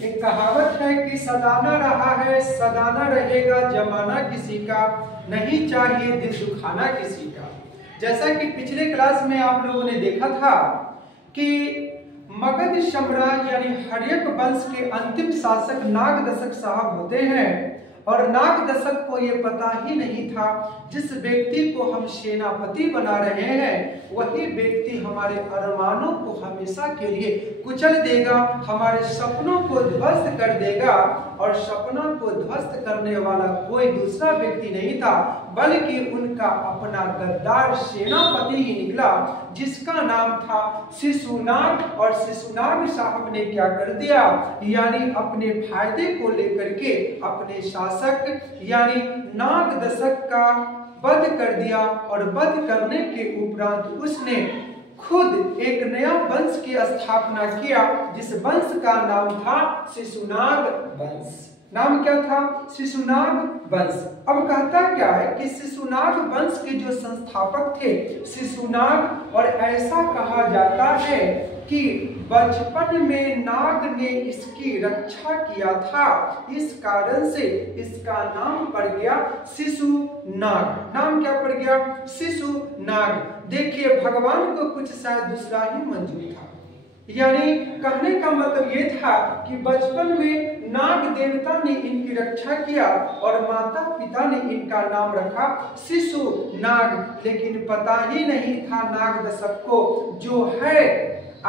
एक कहावत है कि सदाना रहा है सदाना रहेगा, जमाना किसी का नहीं चाहिए दिल दुखाना किसी का। जैसा कि पिछले क्लास में आप लोगों ने देखा था कि मगध साम्राज्य यानी हर्यक वंश के अंतिम शासक नागदशक साहब होते हैं, और नागदशक को यह पता ही नहीं था जिस व्यक्ति को हम सेनापति बना रहे हैं वही व्यक्ति हमारे अरमानों को हमेशा के लिए कुचल देगा, हमारे सपनों को ध्वस्त कर देगा। और सपनों को ध्वस्त करने वाला कोई दूसरा व्यक्ति नहीं था बल्कि उनका अपना गद्दार सेनापति ही निकला, जिसका नाम था शिशुनाग। और शिशुनाग साहब ने क्या कर दिया, यानी अपने फायदे को लेकर के अपने शासक यानी नागदशक का वध कर दिया। और वध करने के उपरांत उसने खुद एक नया वंश की स्थापना किया, जिस वंश का नाम था शिशुनाग वंश। नाम क्या था? शिशुनाग वंश। अब कहता क्या है कि शिशुनाग वंश के जो संस्थापक थे शिशुनाग, और ऐसा कहा जाता है कि बचपन में नाग ने इसकी रक्षा किया था, इस कारण से इसका नाम पड़ गया शिशुनाग। नाम क्या पड़ गया? शिशुनाग। देखिए भगवान को कुछ शायद दूसरा ही मंजूर था, यानी कहने का मतलब ये था कि बचपन में नाग देवता ने इनकी रक्षा किया और माता पिता ने इनका नाम रखा शिशुनाग। लेकिन पता ही नहीं था नागदशक को जो है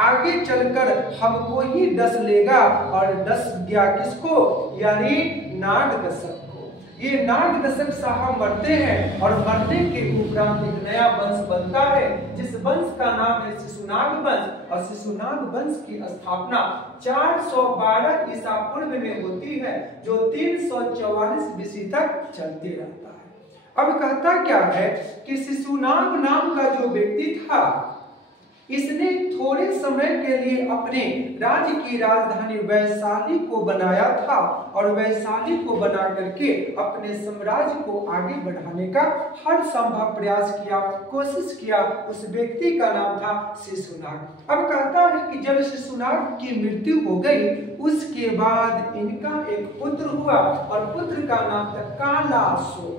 आगे चलकर हमको ही डस लेगा, और डस गया किसको? यानी नागदशक को। ये नागदशक साहब मरते हैं और मरने के उपरांत एक नया वंश बनता है, जिस वंश का नाम है शिशुनाग वंश। और शिशुनाग वंश की स्थापना 412 ईसा पूर्व में होती है, जो 344 BC तक चलते रहता है। अब कहता क्या है कि शिशुनाग नाम का जो व्यक्ति था इसने थोड़े समय के लिए अपने राज्य की राजधानी वैशाली को बनाया था, और वैशाली को बना करके अपने साम्राज्य को आगे बढ़ाने का हर संभव प्रयास किया, कोशिश किया। उस व्यक्ति का नाम था शिशुनाग। अब कहता है कि जब शिशुनाग की मृत्यु हो गई उसके बाद इनका एक पुत्र हुआ, और पुत्र का नाम था कालासो।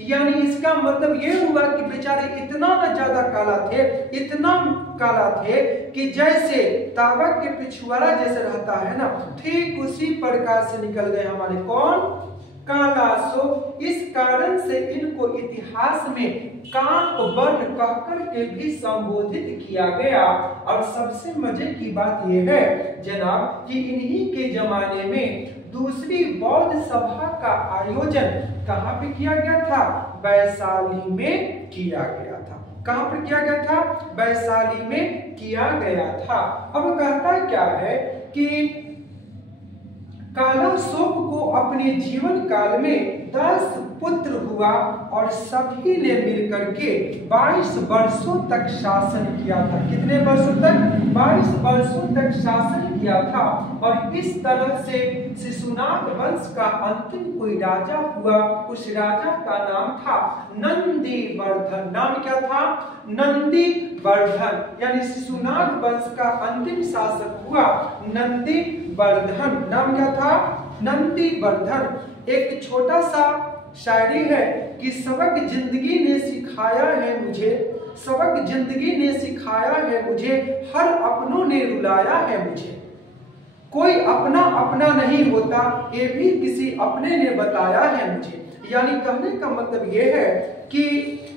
यानी इसका मतलब ये हुआ कि बेचारे इतना न ज्यादा काला थे, इतना काला थे कि जैसे तावा के पिछुआरा जैसे रहता है ना, ठीक उसी प्रकार से निकल गए हमारे कौन? कालासो। इस कारण से इनको इतिहास में काक वर्ण कहकर के भी संबोधित किया गया। और सबसे मजे की बात यह है जनाब कि इन्हीं के जमाने में दूसरी बौद्ध सभा का आयोजन कहाँ पे किया गया था? वैशाली में किया गया था। कहाँ पर किया गया था? वैशाली में किया गया था। अब कहता क्या है कि कालाशोक को अपने जीवन काल में 10 पुत्र हुआ, और सभी ने मिलकर के 22 वर्षों तक शासन किया था। कितने वर्षों तक? 22 वर्षों तक शासन किया था। और इस तरह से शिशुनाग वंश का अंतिम कोई राजा हुआ, उस राजा का नाम था नंदीवर्धन। नाम क्या था? नंदीवर्धन। यानी शिशुनाग वंश का अंतिम शासक हुआ नंदीवर्धन। नाम क्या था? नंदीवर्धन। एक छोटा सा शायरी है कि सबक जिंदगी ने सिखाया है मुझे, सबक जिंदगी ने सिखाया है मुझे, हर अपनों ने रुलाया है मुझे। कोई अपना अपना नहीं होता, ये भी किसी अपने ने बताया है मुझे। यानी कहने का मतलब ये है कि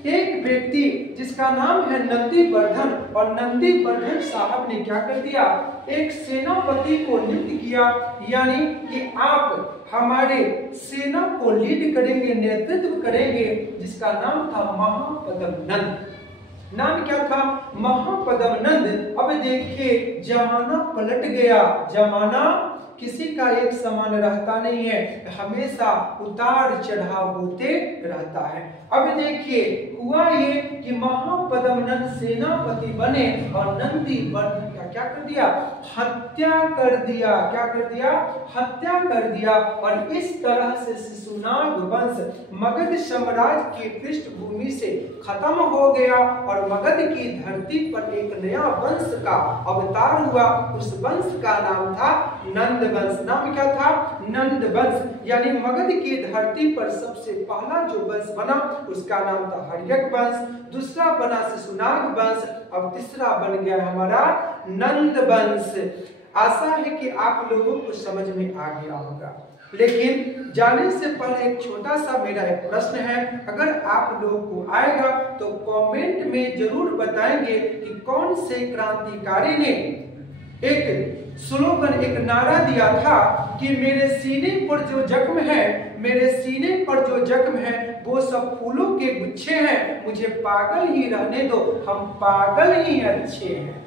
एक व्यक्ति जिसका नाम है नंदीवर्धन, और नंदीवर्धन साहब ने क्या कर दिया? एक सेनापति को नियुक्त किया, यानी कि आप हमारे सेना को लीड करेंगे, नेतृत्व करेंगे, जिसका नाम था महापद्मनंद। नाम क्या था? महापद्मनंद। अब देखिए जमाना पलट गया, जमाना किसी का एक समान रहता नहीं है, हमेशा उतार चढ़ाव होते रहता है। अब देखिए हुआ ये कि महापद्मनंद सेनापति बने और नंदी वर्धन का क्या कर दिया, हत्या कर दिया। क्या कर दिया, हत्या कर दिया। और इस तरह से शिशुनाग वंश मगध साम्राज्य की पृष्ठभूमि से खत्म हो गया और मगध की धरती पर एक नया वंश का अवतार हुआ। उस वंश का नाम था नंद वंश। नाम क्या था, नंद वंश। यानी मगध की धरती पर सबसे पहला जो वंश बना उसका नाम था हर्यक वंश, दूसरा बना शिशुनाग वंश, अब तीसरा बन गया हमारा नंद वंश। आशा है कि आप लोगों को समझ में आ गया होगा, लेकिन जाने से पहले एक छोटा सा मेरा एक प्रश्न है। अगर आप लोगों को आएगा तो कमेंट में जरूर बताएंगे कि कौन से क्रांतिकारी ने एक स्लोगन, एक नारा दिया था कि मेरे सीने पर जो जख्म है, मेरे सीने पर जो जख्म है वो सब फूलों के गुच्छे हैं, मुझे पागल ही रहने दो, हम पागल ही अच्छे हैं।